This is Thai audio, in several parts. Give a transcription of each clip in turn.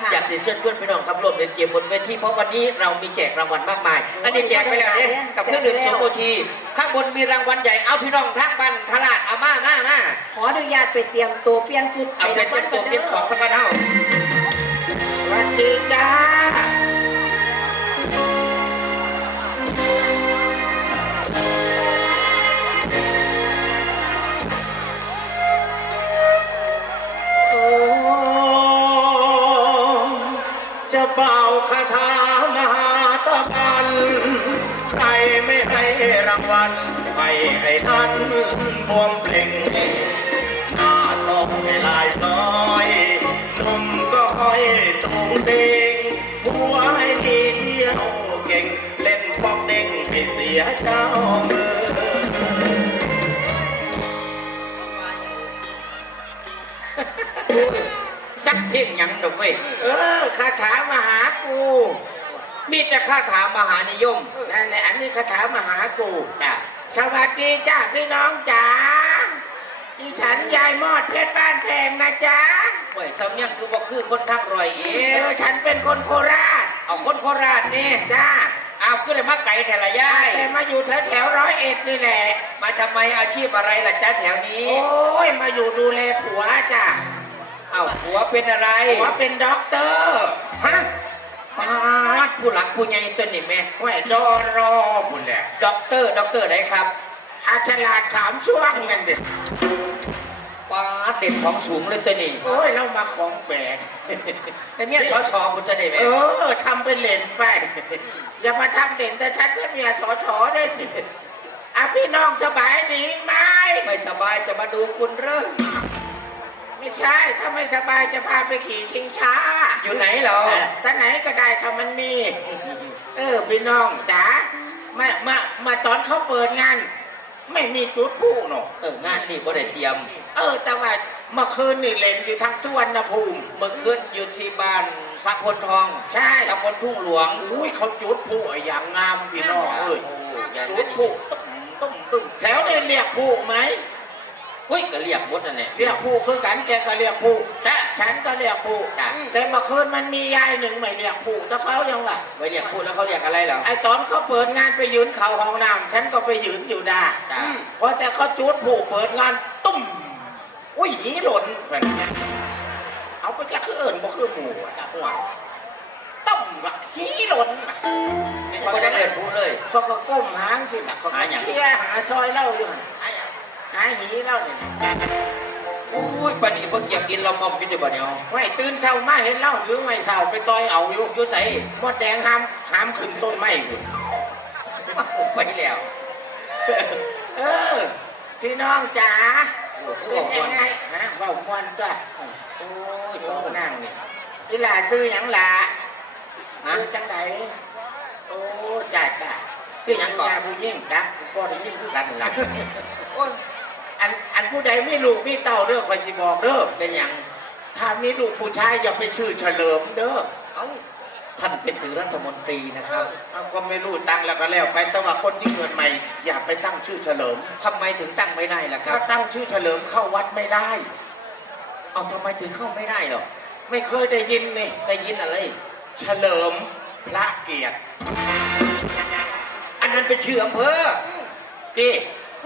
ค่ะ อยากสิเชิญชวนพี่น้องครับร่วมเล่นเกมบนเวทีเพราะวันนี้เรามีแจกรางวัลมากมาย อันนี้แจกไปแล้วเนี่ยกับเครื่องดื่มโซโอทีข้างบนมีรางวัลใหญ่เอาพี่น้องทั้งบันทลาดเอามามามาขออนุญาตไปเตรียมตัวเปลี่ยนชุดเอาเป็นเป็นตัวเป็นของสักเท่าสวัสดีจ้า รางวัลไปให้ท่านบวมเปล่งหน้าทองไม่ลายน้อยหนุ่มก็ห้อยตรงเด้งหัวให้ดีเที่ยวเก่ง เล่นปอกเด้งไม่เสียเจ้ามือจักเที่ยงหยังดอกเว้ยเออคาถามหากู มีแต่คาถามหานิยมนั่นแหละอันนี้คาถามหากูจ้ะสวัสดีจ้าพี่น้องจ๋าดิฉันยายมอดเพชรบ้านแพงนะจ๊ะเว้ยสำเนียงคือบ่คือคนทางรอยเอเองอฉันเป็นคนโคราชเอาคนโคราชนี่จ้าเอาขึ้นเลยมาไก่แต่ละย่าย แต่มาอยู่แถวแถวๆร้อยเอ็ดนี่แหละ มาทำไมอาชีพอะไรล่ะจ๊ะแถวนี้ โอ้ยมาอยู่ดูแลผัวจ้ะเอาผัวเป็นอะไร ผัวเป็นด็อกเตอร์ ฮะ ปาดผู้หลักผู้ใหญ่ตัวนี่แม่ไว้ดอรอบุญแหละด็อกเตอร์ด็อกเตอร์ไหนครับ อาฉลาดถามช่วงนั่นเด็กปาดเด่นของสูงเลยตัวนี่โอ้ย เรามาของแปลกแต่เมียสอสอคุณจะได้ไหมเออทำเป็นเล่นไป อย่ามาทำเด่นแต่ฉันถ้าเมียสอชอได้ดิอะพี่น้องสบายดีไหมไม่สบายจะมาดูคุณเริ่ม ไม่ใช่ ถ้าไม่สบายจะพาไปขี่ชิงช้าอยู่ไหนเหรอท่าไหนก็ได้ถ้ามันมี เออพี่น้องจ๋ามามามาตอนเขาเปิดงาน ไม่มีจุดพลุหนอะเอองานนี่บ่ได้เตรียม เออ แต่ว่าเมื่อคืนนี่เล่นอยู่ทางสุวรรณภูมิ เมื่อคืนอยู่ที่บ้านสักพลทอง ใช่ตำบลทุ่งหลวงอุ้ยเขาจุดพลุอย่างงามพี่น้องเอ้ยโอ้อยากจุจะดพลุตุ้มตุ้มตุ้มแถวนี้เรียกพลุไหม อุ้ยก็เรียกหมดนั่นแหละเรียกพลุคือกันแกก็เรียกพลุแต่ฉันก็เรียกพลุจ้ะแต่เมื่อคืนมันมียายหนึ่งไม่เรียกพลุแต่เขายังว่าไปเรียกพูดแล้วเขาเรียกอะไรเหรอไอตอนเขาเปิดงานไปยืนเข่าห้องน้ำฉันก็ไปยืนอยู่ได้จ้ะพอแต่เขาจุดผูเปิดงานตุ้มอุ้ยหนีหล่นแบบนี้เอาไปจากคือเอิญบ่คือหมูอะจ้ะหัวตุ้มอะหีหล่นอะไม่ได้เรียนพูดเลยเขาก็ก้มหางสินะเขาหาหยังเชี่ยหาซอยเหล่าอยู่ หั่นหาหีเหล่าเนี่ยอุ้ยปันนี้พวกเกียกกินเรามอมกินอยู่บ่เนี่ยไม่ตื่นเช้ามาเห็นเหล่าหรือไม่เช้าไปต่อยเอาอยู่อยู่ใส่หมดแดงห้ามห้ามขึ้นต้นไม้อยู่ไปแล้วเออพี่น้องจ๋าโอ้โหเป็นยังไงฮะเว่ามวนจ้ะโอ้ยสองนางนี่อีหลาซื้อหยังหล่ะซื้อจังไดโอ้จ้าจ้าซื้อหยังก่อนจ้าผู้ยิ่งจ้ะก็ได้ยิ่งคือกันหล่ะโอ้ย อันอันผู้ใดไม่ลูกไม่เต่าเด้อคอยสิบอกเด้อเป็นหยังถ้ามีลูกผู้ชายอย่าไปชื่อเฉลิมเด้อเอ้าท่านเป็นถึงรัฐมนตรีนะครับเอาก็ไม่รู้ตั้งแล้วก็แล้วไปแต่ว่าคนที่เกิดใหม่ อย่าไปตั้งชื่อเฉลิม ทำไมถึงตั้งไม่ได้ล่ะคถ้ารับตั้งชื่อเฉลิมเข้าวัดไม่ได้ เอาทำไมถึงเข้าไม่ได้หรอไม่เคยได้ยินนี่ได้ยินอะไร เฉลิมพระเกียรติอันนั้นเป็นชื่ออำเภอที่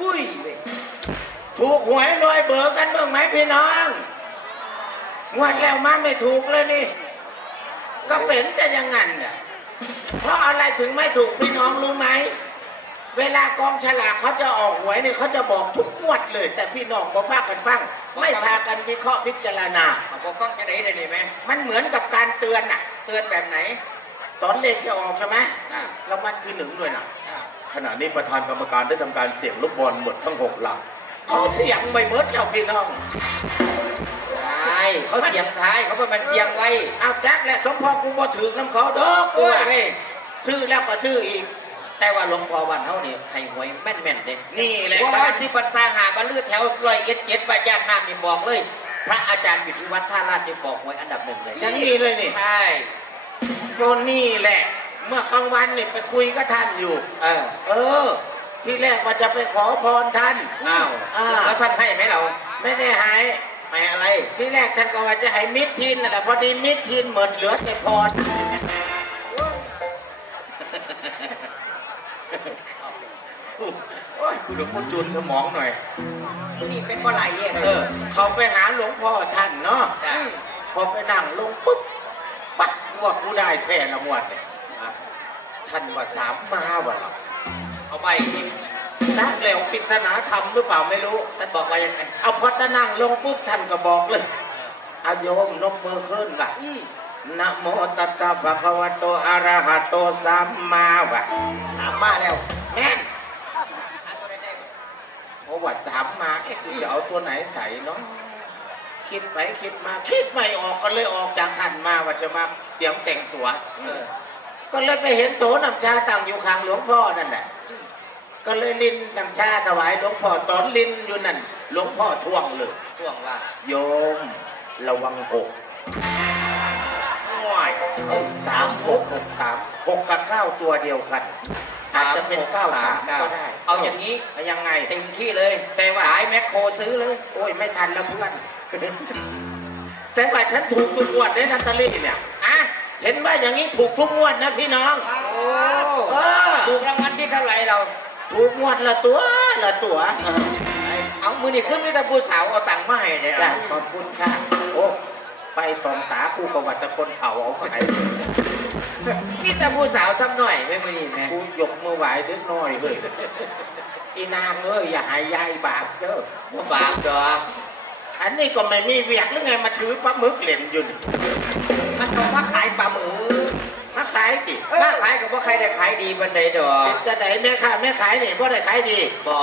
อุ้ยเว้ย ถูกหวยรวยเบิกกันบ้างไหมพี่น้องงวดแล้วมาไม่ถูกเลยนี่ ก็เป็นแต่อยังงั้นน่ะเพราะอะไรถึงไม่ถูกพี่น้องรู้ไหม เวลากองฉลากเขาจะออกหวยเนี่ยเขาจะบอกทุกงวดเลย แต่พี่น้องบ่พากันฟัง ไม่พากันวิเคราะห์พิจารณา เอาพอฟังจะได้ได้ไหมมันเหมือนกับการเตือนน่ะ เตือนแบบไหนตอนเลขจะออกใช่ไหมอ่าแล้วมันคือหนึ่งด้วยน่ะ อ่าขณะนี้ประธานกรรมการได้ทำการเสี่ยงลูกบอลหมดทั้งหกหลัก เขาเสียงไม่เมิดแล้วพี่น้องใช่เขาเสียงท้ายเขาเป็นมันเสียงไว้เอาแจ็คและสมพอกูบ่ถือน้ำเขาเด้อกูโอ้ยว่าเว้ยซื้อแล้วก็ซื้ออีก แต่ว่าหลวงพ่อวันเขาเนี่ยให้หวยแม่นแม่นๆเด็นี่แหละว่าสิปันสร้างหามาเลือดแถวลอยเอ็ดเจ็ดว่าญาติน้ำนี่บอกเลย พระอาจารย์วิทยวัฒน์ท่าราชนี่บอกหวยอันดับหนึ่งเลยอย่างนี้เลยนี่ใช่โดนนี่แหละ เมื่อกลางวันนี่ไปคุยกับท่านอยู่ เออ เออ ที่แรกว่าจะไปขอพรท่าน อ้าวอ่า แล้วท่านให้ไหมเราไม่ได้หายแม่อะไร ที่แรกท่านก็ว่าจะให้มิดทินนั่นแหละพอดีมิดทินหมดเหลือแต่พรโอ้ยคุณหลวงพ่อจุนสมองหน่อย นี่เป็นบ่ไหลเองเออ เขาไปหาหลวงพ่อท่านเนาะจ้ะ พอไปนั่งลงปุ๊บปั๊บว่ากูได้แท่ละหมวดเนี่ย ท่านว่าสามมาว่ะล่ะ เอาไปอีกนักแล้วปริศนาธรรมหรือเปล่าไม่รู้ ท่านบอกว่ายังไงเอาพอตะนั่งลงปุ๊บท่านก็บอกเลยอาโยมนกมือขึ้นว่ะอืมนะโมตัสสะภะคะวะโตอะระหะโตสัมมาว่ะสามมาแล้วแม่นเพราะว่าสามมาเอ๊ะกูจะเอาตัวไหนใส่เนาะคิดไปคิดมาคิดไม่ออกก็เลยออกจากท่านมาว่าจะมาเตรียมแต่งตัวเออก็เลยไปเห็นโถน้ำชาตั้งอยู่ข้างหลวงพ่อนั่นแหละ ก็เลยลินน้ำชาถวายหลวงพ่อตอนลินอยู่นั่น หลวงพ่อทวงเลยท่วงว่า โยมระวังหกง่อยเอาสามหกหกสามหกกับเก้าตัวเดียวกัน อาจจะเป็นเก้าสามก็ได้ เอาอย่างนี้เอายังไงเต็มที่เลย แต่ว่าขายแมคโครซื้อเลย โอ้ยไม่ทันแล้วเพื่อนแต่ว่าฉันถูกทุกงวดได้นัตตาลี่เนี่ยอะเห็นว่าอย่างนี้ถูกทุกงวดนะพี่น้อง โอ้เออถูกรางวัลที่เท่าไหร่เรา ถูกงวดละตัวละตัว เอามือนี่ขึ้นไม่ต้องผู้สาวเอาตังค์มาให้เลยจ้ะอะขอบคุณค่ะ โอ้ไฟสองตากูประวัติคนเผาเอาไปมีแต่ผู้สาวซ้ำหน่อยไม่มือนี่แม่กูยกมือไหวเล็กน้อยเลยอีนางเอ้ยอย่าหายยายบาปเด้อบ่บาปดอกอันนี้ก็ไม่มีเวียกหรือไงมาถือปลาหมึกเหล่นอยู่นี่มันต้องมาขายปลาหมึกมาขายติถ้าขายกับว่าใครได้ขายดีบันไดดอกเป็นจะไหนแม่ค้าแม่ขายนี่บ่ได้ขายดีบ่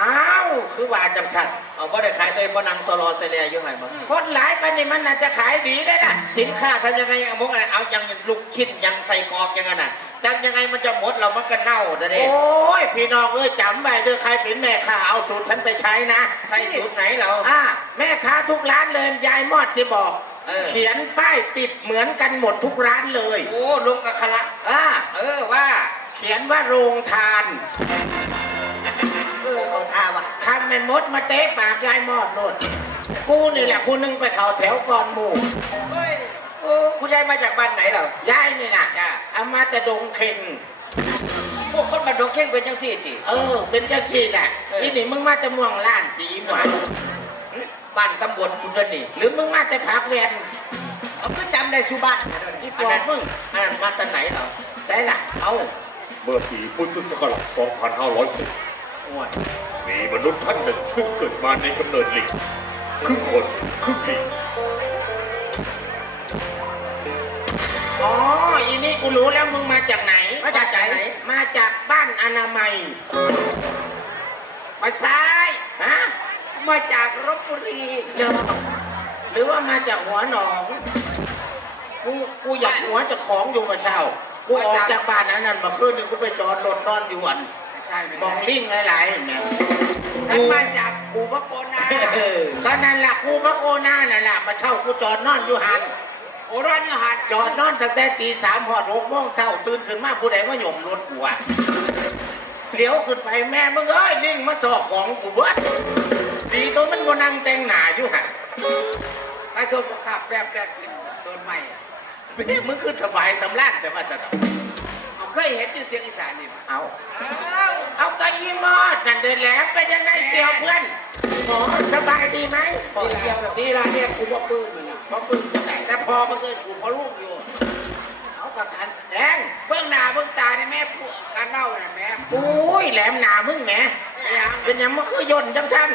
อ้าวคือว่าจังชันเอาบ่ได้ขายตัวเองบ่นังโซโลเซเลียอยู่ไหนบ่คนหลายปานนี้มันน่าจะขายดีได้นะสินค้าทำยังไงเอามกอะไรเอายังลูกคิดยังใส่กรอกยังไงน่ะทำยังไงมันจะหมดเรามันก็เน่าแต่เด็โอ้ยพี่น้องเอ้ยจำไว้เด้อใครเป็นแม่ค้าเอาสูตรฉันไปใช้นะใส่สูตรไหนเราอ่าแม่ค้าทุกร้านเลยยายมอดที่บอก เออ เขียนป้ายติดเหมือนกันหมดทุกร้านเลยโอ้ลงกะคละอ่าเออว่า เขียนว่าโรงทานเออเขาท่าว่ะทำเป็นมดมาเตะปากยายมอดโน่นกูนี่แหละผู้หนึงไปเข่าแถวก่อนหมู่เฮ้ยโอ้คุณยายมาจากบ้านไหนเรายายนี่นะจ้ะ เอามาแต่ดงเข่งพวกคนบ้านดงเข่งเป็นจังซี่ติเออ เป็นเจ้าที่แหละเออ ที่นี่มึงมาแต่ม่วงล้านจีหวาน บ้านตำบลคุณเดนนี่หรือมึงมาแต่ผักแวนเอาก็จำได้สุบัติที่บอันอนั้กนมึงอันนั้นมาจากไหนเราใช่ละเอาเมื่อปีพุทธศักราช 2510 โอ้ยมีมนุษย์ท่านหนึ่งซึ่งเกิดมาในกำเนิดลิงครึ่งคนครึ่งลิงอ๋ออีนี่กูรู้แล้วมึงมาจากไหนมาจากไหน มาจากบ้านอนามัยมาซ้ายฮะ มาจากลบบุรีเจอหรือว่ามาจากหัวหนอง กูกูอยากหัวเจะของอยู่มาเช่ากูออกจากบ้านนั้นนั่นมาคืนนึงกูไปจอดรถนอนอยู่อันไม่ใช่ไม่มองลิงหลายๆเห็นไหมฉันมาจากกูพระโกนาเออก็นั่นแหละกูพระโอนานั่นแหละมาเช่ากูจอดนอนอยู่หันโอ้ร้านอยู่หัดจอดนอนตั้งแต่ตีสามหอดหกโมงเช้าตื่นขึ้นมาผู้ใดมาหย่มรถกูอะเลี้ยวขึ้นไปแม่มึงเอ้ยลิงมาสอบของกูเบิดดี ตัวมันบนั่งแต่งหนาอยู่หันไปต้นมะขามแฟบแรกกินต้นใหม่แม่มึงคือสบายสำลักแต่ว่าจะต้องเอาเคยเห็นที่เสียงอีสานนี่เอาอ้าเอากระยีมอดนั่นเดินแหล้วเป็นยังไงเสียวเพื่อนหมอสบายดีไหมนี่ละเนี่ยกูว่าปื้มเลยนะพอปึ้งจะไหนแต่พอมาเกิดกูพอลูกอยู่เอาประการแสดงเบื้องหน้าเบื้องตาเนี่ยแม่การเล่าเนี่ยแม่โอ้ยแหลมหนามึงแม่ เป็นหยังมันคือย่นจังชั้น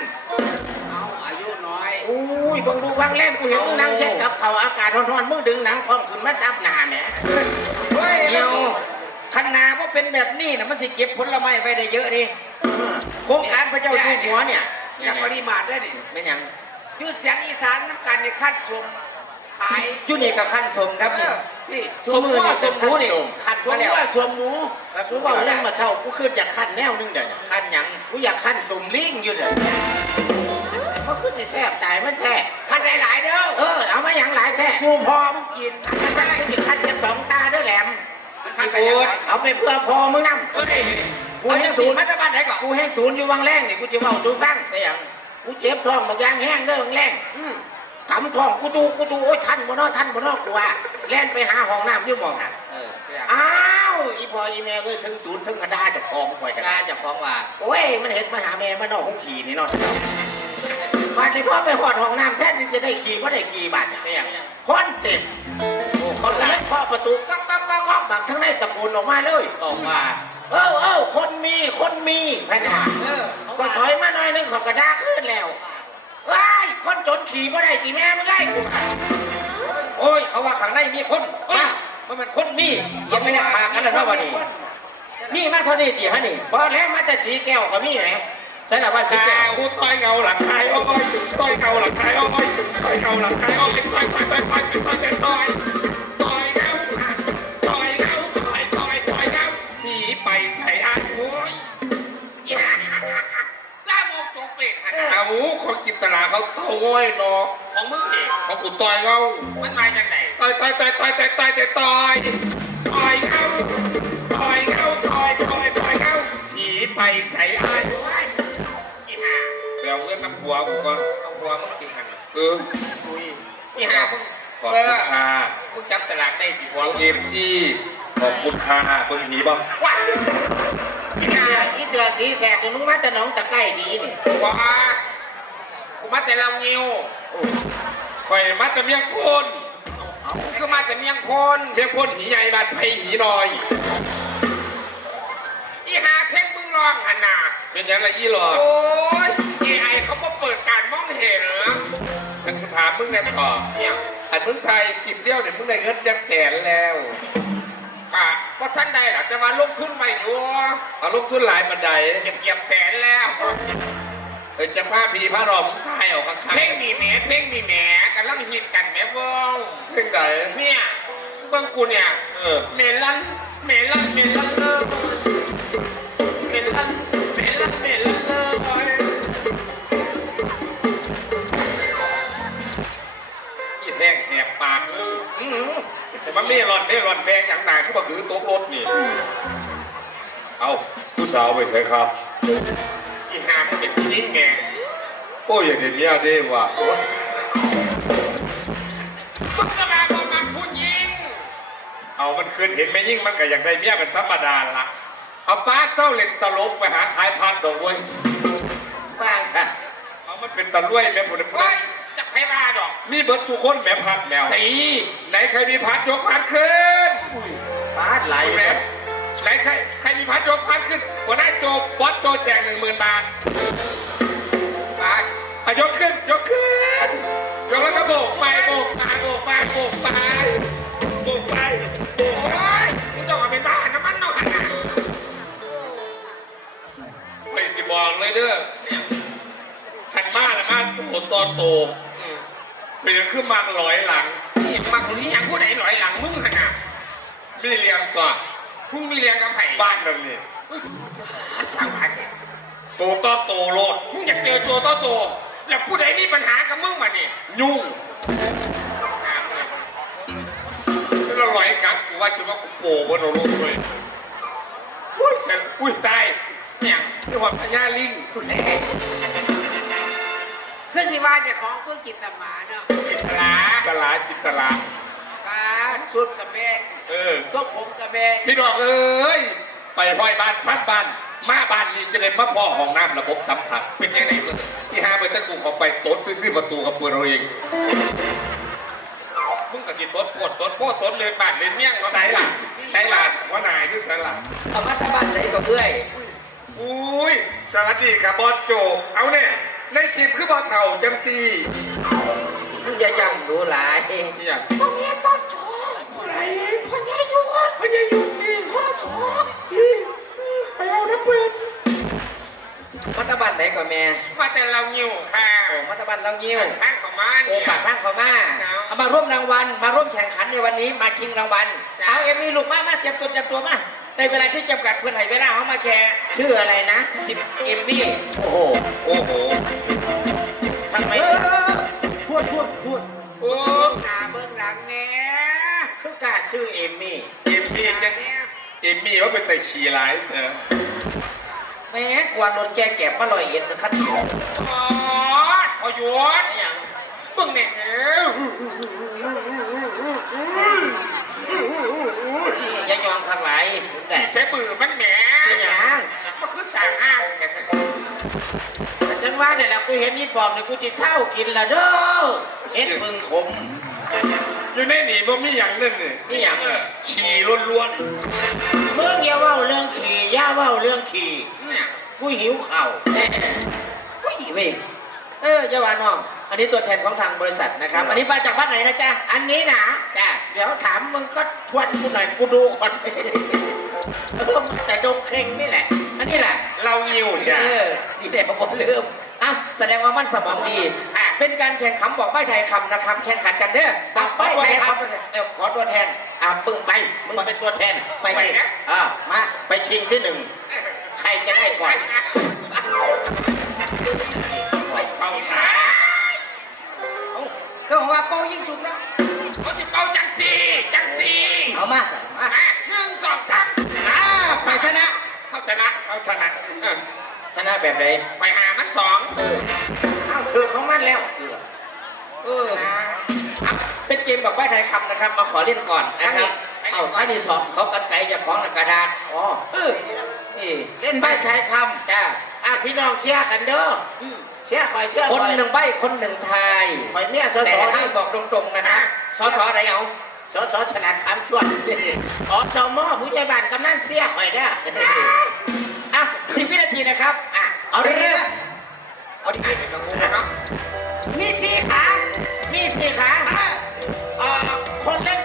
เอาอายุน้อยโอ้ยเบังดูวังแล่นกูเห็นมึงนั่งเช็ดกับเขาวอากาศร้อนๆมึงดึงหนังท้องขึ้นมาซับหนาแหมเฮ้ยเดียวคันนาว่าเป็นแบบนี้นะมันสิเก็บผลไม้ไว้ได้เยอะดิโครงการพระเจ้าอยู่หัวเนี่ยอยากปริมาตรด้วยดิไม่นหยังอยูเสียงอีสานน้ำกันในขั้นชมขายอยู่นี่กับขั้นสมครับนี่ พี่สมว่าสมหมูนี่ขัดผมมาแล้ว ว่าสวมหมูกูบอกเรื่องมาเช่ากูขึ้นจากขั้นแนวนึงเดี๋ยวนี้ ขั้นหยัง กูอยากขั้นสุ่มลิงอยู่เดี๋ยวนี้มันขึ้นจะแซ่บตายมันแท้ขั้นหลายๆเด้อเออเอามาอย่างหลายแท้สู้พอมึงกินมันได้กูจะขั้นจะสองตาด้วยแหลมขั้นไปยังไงเอาไปเพื่อพอมึงนั่เอ้ยเอาจังสูตรมาจากบ้านไหนก่อนกูให้ศูนย์อยู่วังแรงนี่กูจะเว่าดูฟังได้หยังกูเจ็บท้องบางอย่างแห้งเด้อแรงอืมกำท้องกูจูกูจูโอ้ยทันบ่เนาะทันบ่เนาะกูว่าแล่นไปหาห้องน้ำอยู่หมองหันเอออ้าว อีพ่ออีแม่เอ้ยถึงศูนย์ถึงกระดาจะคลองข่อยกันกล้าจะฟ้องว่าโอ้ยมันเห็นมาหาแม่มานอกห้องขี่นี่เนาะบัดนี้พ่อไปหอดห้องน้ำแทนที่จะได้ขี่ก็ได้ขี่บัดเนี่ยไม่อย่างคนเต็มโอ้คนหลายเคาะประตูก๊อกก๊อกก๊อกก๊อกบังทั้งในตะโกนออกมาเลยบอกว่าเอ้าเอ้าคนมีคนมีพะนะเออก็ถอยมาหน่อยนึงเขอกระดาขึ้นแล้วว้ายคนจนขี่ก็ได้ตีแม่ไม่ได้กูโอ้ยเขาว่าข้างในมีคน รามันคนมีเก็บไม่ได้พากันแล้วเนาวันนี้ มีมาเท่านี้ตีฮะนี่บ่แล้วมาแต่สีแก้วก็มีแหมใช่หรือว่าสีแก้วหูต้อยเงาหลังคายอ้อยต้อยเงาหลังคายอ้อยต้อยเงาหลังคายอ้อยต้อยต้อยต้อยต้อยต้อยต้อยต้อยเงาต้อยเงาต้อยต้อยต้อยเงาหนีไปใส่อาโอ้ล่ามกตรงเป็ดเอาคนจิบตลาดเขาเต่าง้อยเนาะ ของมึงเองเขากูต้อยเงามันมาจากไหนต่อยต่อยต่อยต่อยต่อยต่อยต่อยต่อยต่อยเข้าต่อยเข้าต่อยต่อยต่อยเข้าผีไปใส่อายอีห่าเดี๋ยวเงินน้ำหัวกูก่อนเอาหัวมึงติหันเออคุยอีห่ามึงขอบคุณค่ะมึงจับสลากได้กี่หัวหัวเอฟซีขอบคุณค่ะเบิ่งผีบ่ว้าอีห่าอีเสือสีแสกนี่มึงมาแต่หนองตะไคร้ดีนี่ว้ากูมาแต่เราเงียว ข่อยมาแต่เมียงคนก็มาแต่เมียงคนเมียงคนหีใหญ่บ้านไผ่หีน้อย อีห่าเพ่งมึงลองหันน่ะเป็นยังไงอีหลอดโอ้ยเอไอเขามาเปิดการมองเห็นเหรออันกูถามมึงแน่ต่อเนี่ยอันมึงไทยคลิปเดียวเนี่ยมึงได้เงินจักแสนแล้วปะก็ท่านใดหรอจะมาลงทุนไปดูเอาลงทุนหลายบันไดเก็บเก็บแสนแล้ว เออจะพาพีพาหรอมึงทายออกข้างๆเพ่งมีแหมเพ่งมีแหมกันลังฮิตกันแหมวงเพ่งไหนเนี่ยเบื้องกูเนี่ยเออเมลันเมลันเมลันเลยเมลันเมลันเมลันเลยอีแพงแหบปากเลยอื้อหือสมัยเม่รอนเม่รอนแพงอย่างหนาขึ้นมาคือโต๊ะรถนี่ เอาผู้สาวไปใช่ครับอี หามันเป็นผู้หญิงไงโอ้ยอย่างนี้เนี่ยได้ว่ะมันก็มาบอกมาผู้หญิง เอามันคืนเห็นไม่ยิ่งมันก็อยากได้เมียกันธรรมดาละเอาป้าเศร้าเล่นตลกไปหาขายพัดดอกเว้ยบ้างสัตว์เอามันเป็นตะลุ่ยแม่บุญโอ้ยจะให้มาดอก มีเบิร์ดสุคนแม่พัดแมวสีไหนใครมีพัดยกพัดขึ้นปาดไหลไหนแล้ว ไหนใครใครมีพัดยกพัดขึ้นหัวหน้าโจบอสโจแจกหนึ่งหมื่นบาทปาดอะยกขึ้นยกขึ้นยกแล้วก็โบกไปโบกมาโบกไปโบกไปโบกไปโบกโอ้ไปยมึงจะมาเป็นบ้าน้ำมันเนาะขนาดไปสิบอกเลยเด้อขันมาละมาโตตอนโตอืมเป็นยังขึ้นมาลอยหลังนี่มาคนนี้ยังผู้ใดหน่อยหลังมึงขนาด มีเลี้ยงก่อน มึงมีเรียงกับไผ่บ้านนั่นนี่ช่างพันโตตอนโตโลดมึงอยากเจอตัวต่อตัวแล้วผู้ใดมีปัญหากับมึงมาเนี่ยยุ่งแล้วลอยกัดกูว่าจะว่ากูโปบนโลกเลยอุ้ยเสร็จอุ้ยตายเนี่ยนี่ว่าพญาลิงคือสิว่าเจ้าของกูกินแตหมาเนาะอิสระตลาดจิตตลาด ปลาสุดกับแม่เออส้มผมกับแม่พี่ดอกเอ้ยไปห้อยบ้านพัดบ้าน มาบ้านนี้จะได้มาพ่อห้องน้ำระบบสัมผัสเป็นยังไงมึงที่หาไปตั้งกูเขอไปโต๊ดซื้อๆประตูกับเปิดเราเองมึงกับที่ต้นปวดต้นโพดต้นเลยบาดเลยเมี่ยงใส่หลักใส่หลักว่านายคือใส่หลักเอามาตะบ้านใส่กับเพื่อยอุ้ยสวัสดีครับบอสโจ เอาเนี่ยในคลิปคือบอสเถ่าจังซี มึงอย่ายังดูหลายนี่อย่างพ่อแม่ป้าโจอะไรพ่อแม่ยุดพ่อแม่ยุดนี่พ่อสองไปเอาน้ำเปืนมาตะบ้านไหนก่อนแม่มาแต่เราเงี่ยวค่ะโอ้มาตะบ้านเราเงี้ยวทางของมาโอ้เนี่ยปากทางเขามาครับเอามาร่วมรางวัล มาร่วมแข่งขันในวันนี้มาชิงรางวัลครับเอาเอ็มมีลูกมามาเจ็บตัวเจ็บตัวมาในเวลาที่จำกัดเพื่อนให้เวลาเขามาแข่งชื่ออะไรนะสิบเอ็มมี่โอ้โห โอ้โหทำไม พูดพูดพูดโอ้หน้าเบื้องหลังแน่คือกล้าชื่อเอมมี่เอ็มมี่จังเอ็มมี่ว่าเป็นแต่ขี่ร้ายเออแม่กวนรถแกแก็บมาลอยเอ็ดขั้นอ๋อพอหยุดไม่อย่างมึงเนี่ยเอ้ยอย่ายอมข้างไหลแต่ใช้มือมันแหมเป็นหยังมันคือสร้างห้างแค่ จังว่าแต่ละกูเห็นนี่ปอบเนี่ยกูจะเศร้ากินละเด้อเช็ดมึงขมอยู่ในนี่บ่มีอย่างนั่นนี่นี่อย่างฉี่ล้วนมึงอย่าเว่าเรื่องขี่อย่าเว่าเรื่องขี่ๆเนี่ยกูหิวเข่าวแน่วิ่งเว้ยเออเยาวานน้อง อันนี้ตัวแทนของทางบริษัทนะครับ อันนี้มาจากบ้านไหนนะจ๊ะอันนี้นะจ้าเดี๋ยวถามมึงก็ทวนกูหน่อยกูดูก่อนเออแต่ดงเคร่งนี่แหละ อันนี้แหละเราหิวจ้ะเออดีแต่บางคนลืมอะแสดงว่ามันสมองดีอะเป็นการแข่งขันบอกใบ้ไทยคำนะครับ แข่งขันกันเด้อบอกขอใบ้ตัวไทแทยนคำเดี๋ยวขอตัวแทนอะปึ้งไปมึงเป็นตัวแทนไปไปดินะอะมาไปชิงที่หนึ่งใครจะได้ก่อนเป่าตาก็บอกว่าเป้ายิงสูงเนาะเขาจะเป่าจังสีจังสีเอามาจ้ะมาอะหนึ่งสองสามอ่าไฟชนะ เขาชนะเขาชนะเออชนะแบบไหนไฟหามันสองอ้าวถือของมันแล้วเอออะเป็นเกมบอกใบ้ไทยคำนะครับ มาขอเล่นก่อนนะครับเอาท่านี่สอนเขากันไกลจากของหลักกระดาษอ๋อเออนี่เล่นใบใช้คจ้าำอะพี่น้องเชียร์กันเด้ออเชียร์คอยเชียร์คนคอยหนึ่งใบคนหนึ่งทายคอยเมียสอแต่สอห้ามบอกตรงๆนะครับสอสออะไรเอา สอสอฉลาดคำช่วยอสมอผู้ใหญ่บ้านกำนันเชียร์คอยเด้ออะสิบวินาทีนะครับอะเอาเอาดีดีๆๆนะนะเอาดีๆเนาะมีสี่ขา มีสี่ขาเอ่อคนเล่น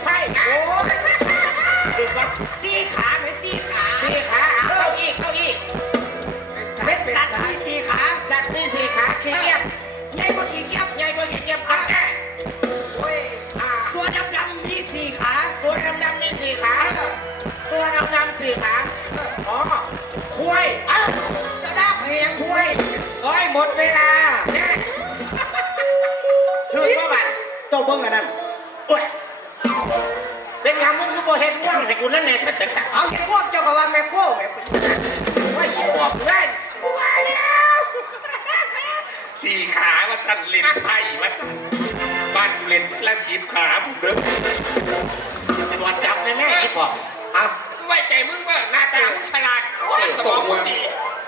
หมดเวลาเนี่ยถือว่าบัตรเจ้าเบิ้งอันนั้นโอ้ยเป็นยังมึงคือบ่เห็นว่างให้กูนั่นแน่ชัดจะขาเอาเห็นพวกเจ้าก็ว่าแม่โค้แม่ว่าอีบอกเล่นว่าแล้วสี่ขาว่าท่านเล่นไพ่ว่าท่านบ้านเล่นละสิบขาผมเด้อตรวจจับในแม่อีบอกเอาไว้ใจมึงว่าหน้าตามึงฉลาดโอ้ยสมองมึงดี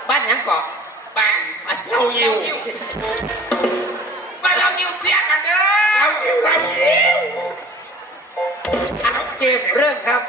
บ้านหยังเกาะ บ้านเรายิวบ้านเรายิวเสียกันเด้อเรายิวเรายิวอะเกมเริ่มครับ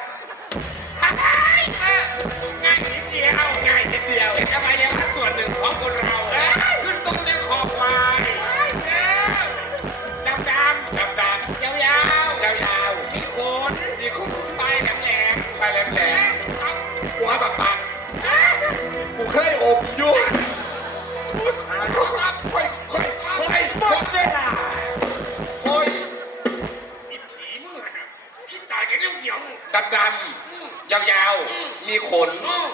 เรื่องเดียว ดำดำยาวๆ มีขน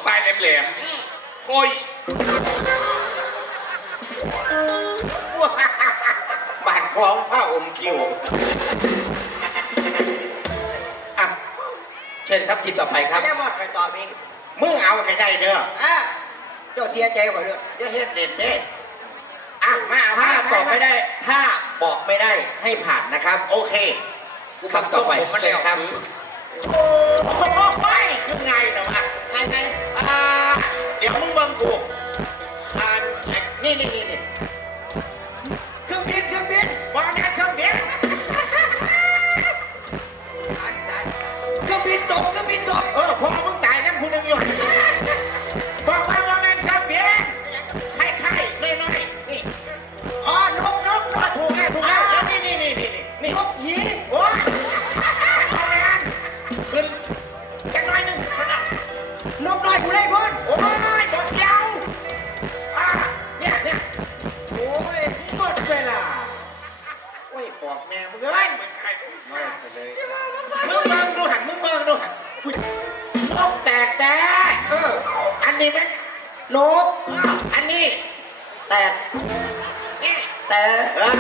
ปลายแหลมๆโอ้ยบาดคล้องผ้าอมคิวอะเชิญครับทีมต่อไปครับแม่หมดไปตอบเองมึงเอาให้ได้เด้ออะเจ้าเสียใจกว่าเรื่องอย่าเฮ็ดเด็ดเด้อะมาเอาถ้ามาตอบไม่ได้ ถ้าบอกไม่ได้ให้ผ่านนะครับ โอเคคำต่อไปเชิญครับ โอ้ยคือไงเนาะ ออ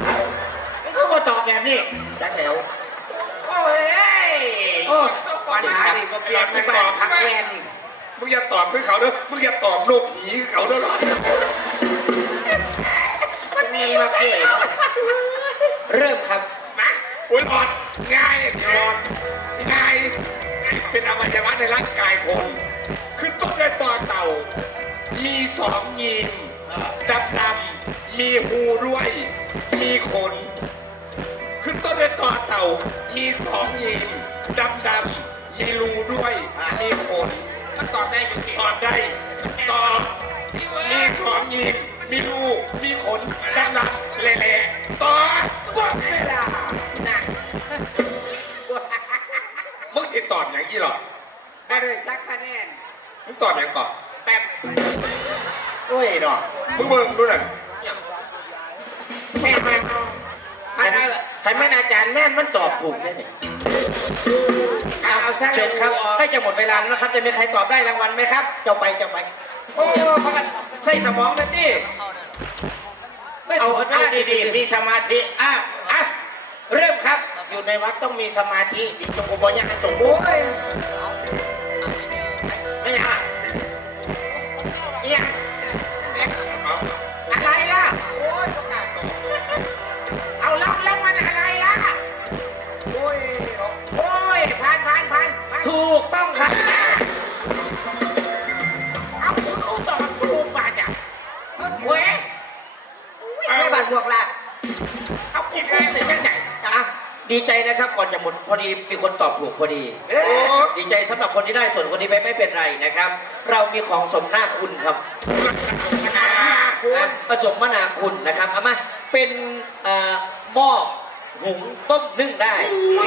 มึงก็มาตอบแบบนี้จักแล้วโอ้ยโอ้ปัญหาดิมาเปลี่ยนที่บ้านพักแวนมึงอย่าตอบให้เขาเด้อมึงอย่าตอบโลกผีเขาเด้อหรอมันมีมาเกยเริ่มครับมาอุ้ยหลอดง่ายเดียวหลอดง่ายเป็นอวัยวะในร่างกายคนขึ้นต้นด้วยต่อเต่า มีสองยีนดำดำๆ มีหูด้วย มีขน ขึ้นต้นด้วยต่อเต่า มีสองยีนดำดำๆมีรูด้วย มีขนมันตอบได้อยู่ตอบได้ตอบมีสองยีนมีรู มีขนดำดำๆเละๆตอบหมดเวลามึงสิตอบอย่างนี้หรอมาเลยสักคะแนนมึงตอบอย่างก่อนแป๊บโอ้ยดอกมึงเบิ่งดูหน่อย แม่แม่ใครแม่นอาจารย์แม่นมันตอบถูกได้เนี่ยเอาเอาสักเชิญครับใกล้จะหมดเวลาแล้วนะครับ จะมีใครตอบได้รางวัลไหมครับเจ้าไปเจ้าไปโอ้พักใส่สมองนะนี่ไม่เอาสนเอาดีๆมีสมาธิอะอะเริ่มครับ อยู่ในวัดต้องมีสมาธิดิจงอุปญญาจงบุโอ้ยไม่ยังอ ดีใจนะครับก่อนจะหมดพอดีมีคนตอบถูกพอดีเอ้ยดีใจสำหรับคนที่ได้ส่วนคนที่ไม่ไม่เป็นไรนะครับ เรามีของสมหน้าคุณครับคุณอะผสมมะนาวคุณนะครับเอามาเป็นเอ่อหม้อหุงต้มนึ่งได้อ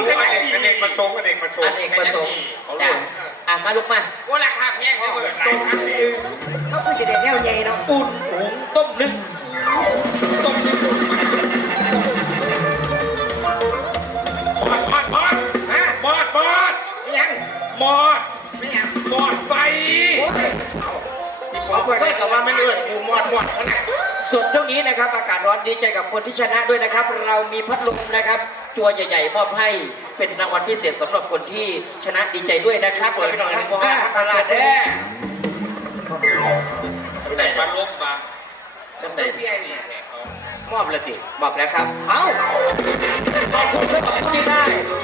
เนกประสงค์อเนกประสงอัค์นเอกประสงค์จ้ะอะมาลุกมา ว่าราคาแพงแค่เปิดตรงนั้นเองเขาคือสิเด็แนวใหญ่เนาะ อุ่นหุงต้มนึ่งตรงนี้บ เพื่อนกับว่ามันเอื่นกูมอดมอดขนาดส่วนช่วงนี้นะครับ อากาศร้อนดีใจกับคนที่ชนะด้วยนะครับ เรามีพัดลมนะครับ ตัวใหญ่ๆมอบให้เป็นรางวัลพิเศษสำหรับคนที่ชนะดีใจด้วยนะครับเปิดไปหน่อยนึงเพราะอะว่าตลาดแด้ไหนมาลบมาจังไดมอบเลยสิบอกแล้วครับ เอ้าขอบคุณสำหรับผู้ที่ได้